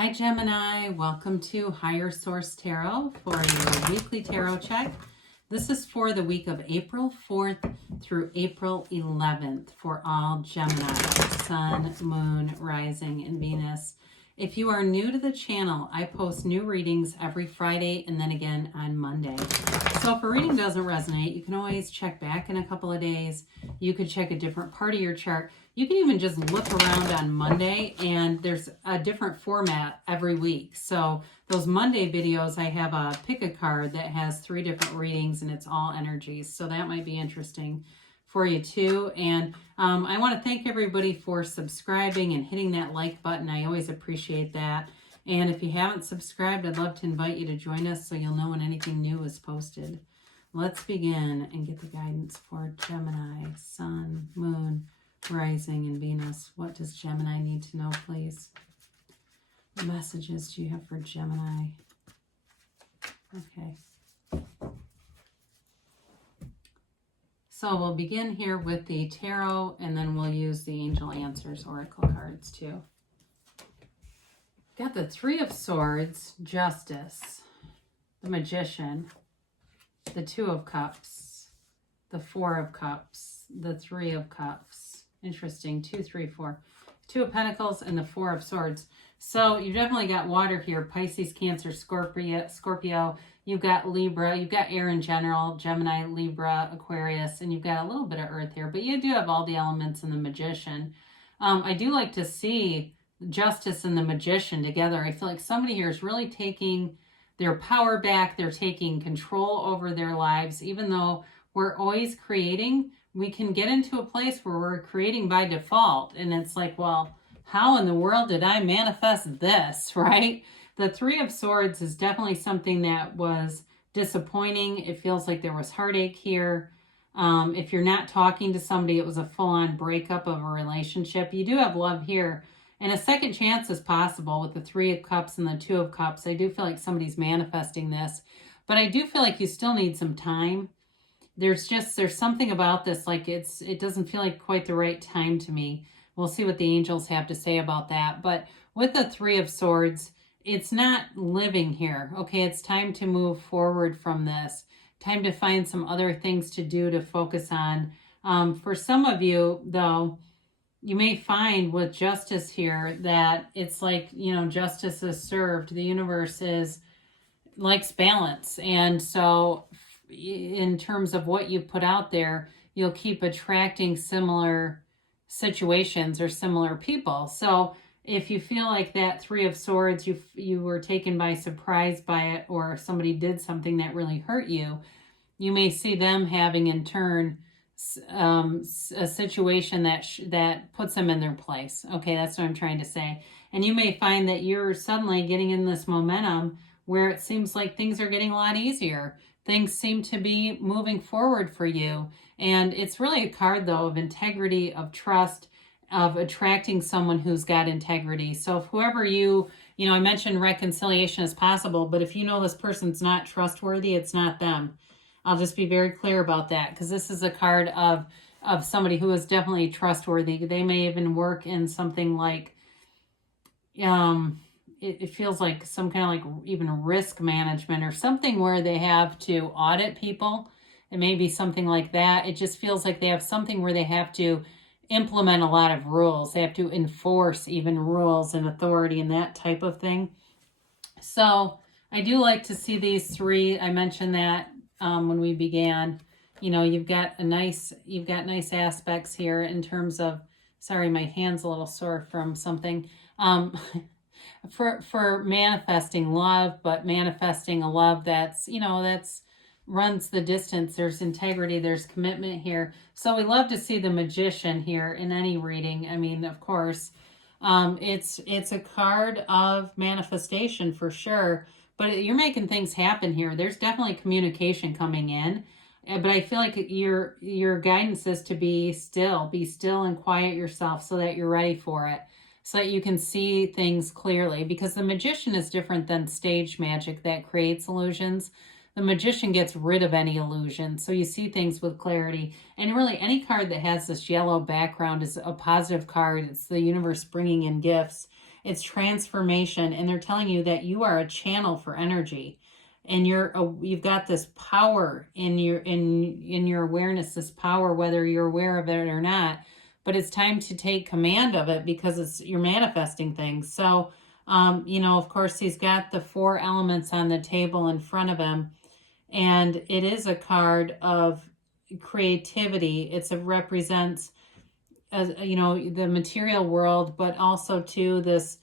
Hi Gemini, welcome to Higher Source Tarot for your weekly tarot check. This is for the week of April 4th through April 11th for all Gemini, Sun, Moon, Rising, and Venus. If you are new to the channel, I post new readings every Friday and then again on Monday. So if a reading doesn't resonate, you can always check back in a couple of days. You could check a different part of your chart. You can even just look around on Monday, and there's a different format every week. So those Monday videos, I have a pick a card that has 3 different readings and it's all energies. So that might be interesting for you too. And I want to thank everybody for subscribing and hitting that like button. I always appreciate that. And if you haven't subscribed, I'd love to invite you to join us so you'll know when anything new is posted. Let's begin and get the guidance for Gemini, Sun, Moon, Rising, and Venus. What does Gemini need to know, please? What messages do you have for Gemini? Okay. So we'll begin here with the tarot, and then we'll use the Angel Answers Oracle cards too. Got the 3 of Swords, Justice, the Magician, the 2 of Cups, the 4 of Cups, the 3 of Cups. Interesting. 2, 3, 4. 2 of Pentacles and the 4 of Swords. So you've definitely got water here. Pisces, Cancer, Scorpio. You've got Libra. You've got air in general. Gemini, Libra, Aquarius. And you've got a little bit of earth here. But you do have all the elements in the Magician. I do like to see Justice and the Magician together. I feel like somebody here is really taking their power back. They're taking control over their lives. Even though we're always creating, we can get into a place where we're creating by default. And it's like, well, how in the world did I manifest this, right? The 3 of Swords is definitely something that was disappointing. It feels like there was heartache here. If you're not talking to somebody, it was a full-on breakup of a relationship. You do have love here. And a second chance is possible with the 3 of Cups and the 2 of Cups. I do feel like somebody's manifesting this. But I do feel like you still need some time. There's something about this, like it doesn't feel like quite the right time to me. We'll see what the angels have to say about that. But with the 3 of Swords, it's not living here. Okay, it's time to move forward from this. Time to find some other things to do, to focus on. For some of you, though, you may find with Justice here that it's like, justice is served. The universe likes balance. And so in terms of what you put out there, you'll keep attracting similar situations or similar people. So if you feel like that 3 of Swords, you were taken by surprise by it, or somebody did something that really hurt you, you may see them having in turn a situation that puts them in their place. Okay, that's what I'm trying to say. And you may find that you're suddenly getting in this momentum where it seems like things are getting a lot easier. Things seem to be moving forward for you. And it's really a card, though, of integrity, of trust, of attracting someone who's got integrity. So if whoever I mentioned reconciliation is possible, but if you know this person's not trustworthy, it's not them. I'll just be very clear about that, because this is a card of somebody who is definitely trustworthy. They may even work in something like, it feels like some kind of like even risk management or something where they have to audit people. It may be something like that. It just feels like they have something where they have to implement a lot of rules. They have to enforce even rules and authority and that type of thing. So I do like to see these 3. I mentioned that when we began. You've got nice aspects here in terms of, sorry, my hand's a little sore from something. For manifesting love, but manifesting a love that's runs the distance. There's integrity, there's commitment here. So we love to see the Magician here in any reading. I mean, of course, it's a card of manifestation for sure, but you're making things happen here. There's definitely communication coming in. But I feel like your guidance is to be still and quiet yourself so that you're ready for it, so that you can see things clearly, because the Magician is different than stage magic that creates illusions. The Magician gets rid of any illusion, so you see things with clarity. And really, any card that has this yellow background is a positive card. It's the universe bringing in gifts. It's transformation, and they're telling you that you are a channel for energy, and you've got this power in your awareness, this power, whether you're aware of it or not. But it's time to take command of it because you're manifesting things. So, of course, he's got the 4 elements on the table in front of him, and it is a card of creativity. It represents, the material world, but also to this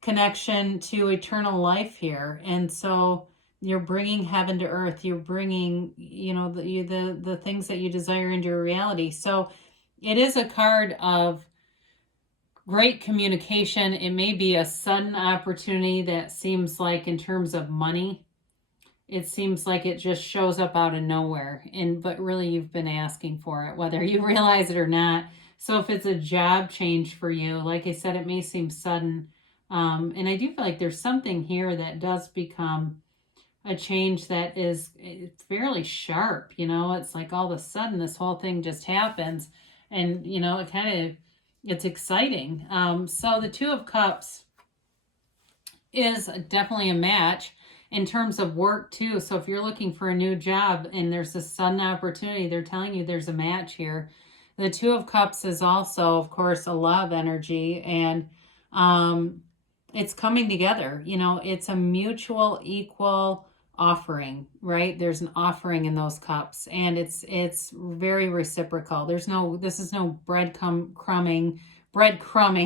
connection to eternal life here. And so you're bringing heaven to earth. You're bringing, the things that you desire into your reality. So it is a card of great communication. It may be a sudden opportunity that seems like, in terms of money, it seems like it just shows up out of nowhere. But really you've been asking for it, whether you realize it or not. So if it's a job change for you, like I said, it may seem sudden. And I do feel like there's something here that does become a change that is fairly sharp. It's like all of a sudden this whole thing just happens, and it's exciting. So the 2 of Cups is definitely a match in terms of work too. So if you're looking for a new job and there's a sudden opportunity, they're telling you there's a match here. The 2 of Cups is also, of course, a love energy, and it's coming together. It's a mutual, equal offering, right? There's an offering in those cups, and it's very reciprocal. This is no breadcrumbing,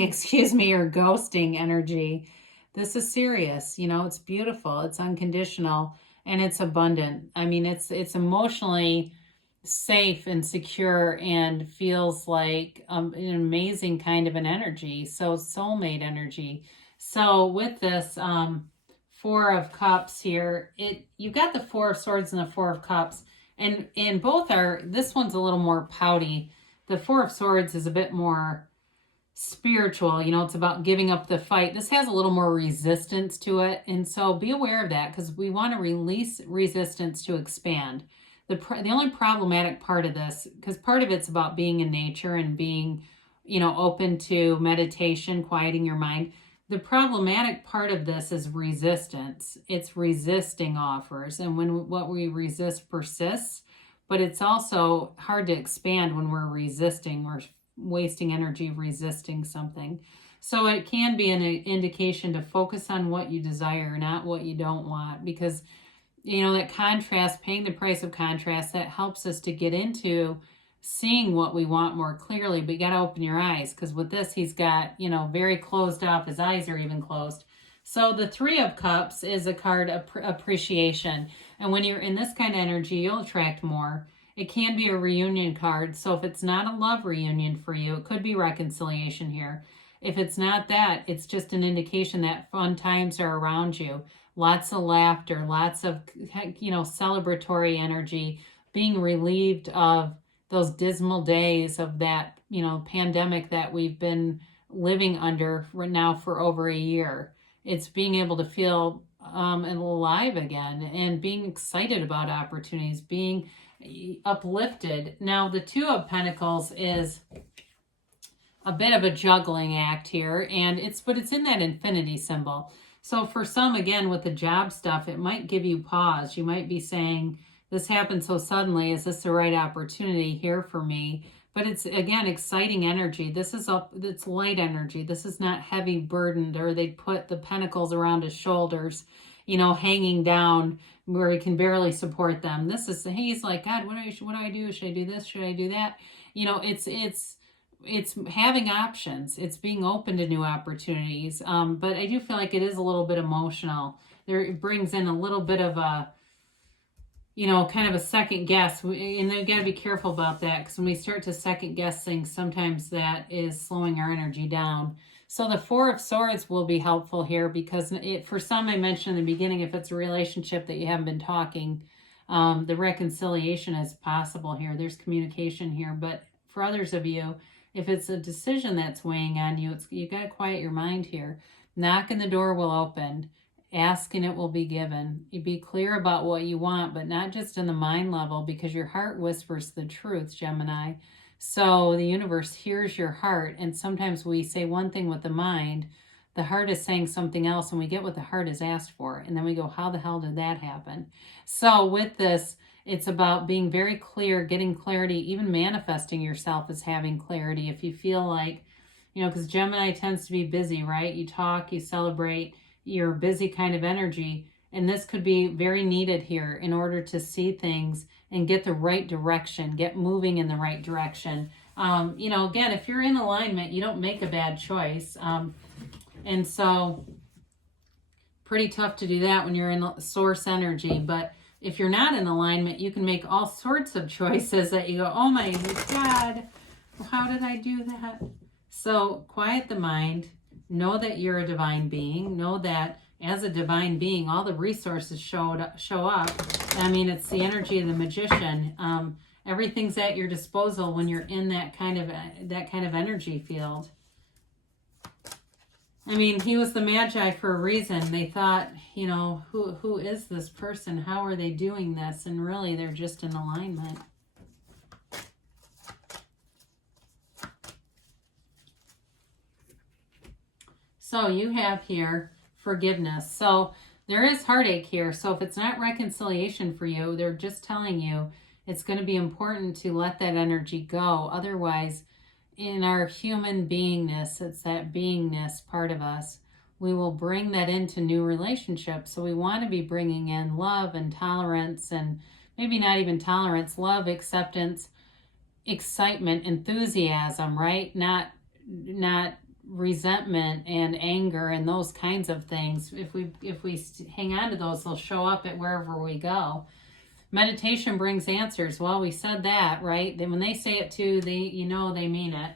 excuse me, or ghosting energy. This is serious. It's beautiful, it's unconditional, and it's abundant. I mean, it's emotionally safe and secure, and feels like an amazing kind of an energy. So soulmate energy. So with this 4 of Cups here, you got the 4 of Swords and the 4 of Cups, and both are, this one's a little more pouty. The 4 of Swords is a bit more spiritual. It's about giving up the fight. This has a little more resistance to it, and so be aware of that, because we want to release resistance to expand. The only problematic part of this, because part of it's about being in nature and being, open to meditation, quieting your mind. The problematic part of this is resistance. It's resisting offers, and when what we resist persists. But it's also hard to expand when we're resisting. We're wasting energy resisting something. So it can be an indication to focus on what you desire, not what you don't want, because that contrast, paying the price of contrast, that helps us to get into seeing what we want more clearly. But you got to open your eyes, because with this, he's got, very closed off. His eyes are even closed. So the 3 of Cups is a card of appreciation. And when you're in this kind of energy, you'll attract more. It can be a reunion card. So if it's not a love reunion for you, it could be reconciliation here. If it's not that, it's just an indication that fun times are around you. Lots of laughter, lots of, celebratory energy, being relieved of those dismal days of that, pandemic that we've been living under now for over a year. It's being able to feel alive again, and being excited about opportunities, being uplifted. Now, the 2 of Pentacles is a bit of a juggling act here, and it's in that infinity symbol. So for some, again, with the job stuff, it might give you pause. You might be saying, this happened so suddenly. Is this the right opportunity here for me? But it's, again, exciting energy. It's light energy. This is not heavy burdened, or they put the pentacles around his shoulders, hanging down where he can barely support them. He's like, God, what do I do? Should I do this? Should I do that? It's having options. It's being open to new opportunities. But I do feel like it is a little bit emotional. It brings in a little bit of a, kind of a second guess. And you got to be careful about that, because when we start to second guess things, sometimes that is slowing our energy down. So the 4 of Swords will be helpful here, because for some, I mentioned in the beginning, if it's a relationship that you haven't been talking, the reconciliation is possible here. There's communication here. But for others of you, if it's a decision that's weighing on you, you got to quiet your mind here. Knock and the door will open. Ask and it will be given. You be clear about what you want, but not just in the mind level, because your heart whispers the truth, Gemini. So the universe hears your heart, and sometimes we say one thing with the mind, the heart is saying something else, and we get what the heart has asked for. And then we go, how the hell did that happen? So with this, it's about being very clear, getting clarity, even manifesting yourself as having clarity. If you feel like, you know, because Gemini tends to be busy, right? You talk, you celebrate, you're busy kind of energy. And this could be very needed here in order to see things and get the right direction, get moving in the right direction. You know, again, if you're in alignment, you don't make a bad choice. And so pretty tough to do that when you're in source energy. But if you're not in alignment, you can make all sorts of choices that you go, oh my God, how did I do that? So quiet the mind. Know that you're a divine being. Know that as a divine being, all the resources show up. I mean, it's the energy of the magician. Everything's at your disposal when you're in that kind of energy field. I mean, he was the Magi for a reason. They thought, you know, who is this person? How are they doing this? And really, they're just in alignment. So you have here forgiveness. So there is heartache here. So if it's not reconciliation for you, they're just telling you it's going to be important to let that energy go. Otherwise, in our human beingness, it's that beingness part of us, we will bring that into new relationships. So we want to be bringing in love and tolerance, and maybe not even tolerance, love, acceptance, excitement, enthusiasm, right? Not resentment and anger and those kinds of things. If we hang on to those, they'll show up at wherever we go. Meditation brings answers. Well, we said that, right? Then when they say it too, you know they mean it.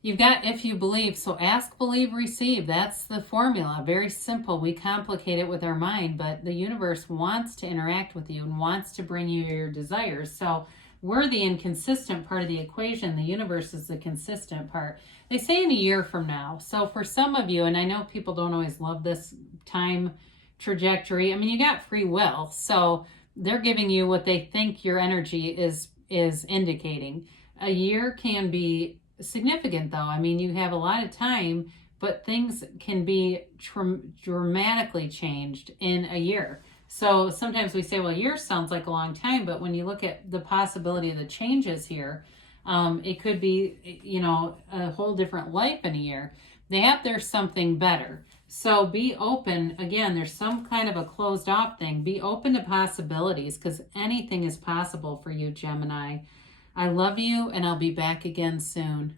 You've got if you believe. So ask, believe, receive. That's the formula. Very simple. We complicate it with our mind, but the universe wants to interact with you and wants to bring you your desires. So we're the inconsistent part of the equation. The universe is the consistent part. They say in a year from now. So for some of you, and I know people don't always love this time trajectory. I mean, you got free will. So they're giving you what they think your energy is indicating. A year can be significant, though. I mean, you have a lot of time, but things can be dramatically changed in a year. So sometimes we say, well, a year sounds like a long time, but when you look at the possibility of the changes here, it could be, you know, a whole different life in a year. There's something better. So be open. Again, there's some kind of a closed off thing. Be open to possibilities, because anything is possible for you, Gemini. I love you, and I'll be back again soon.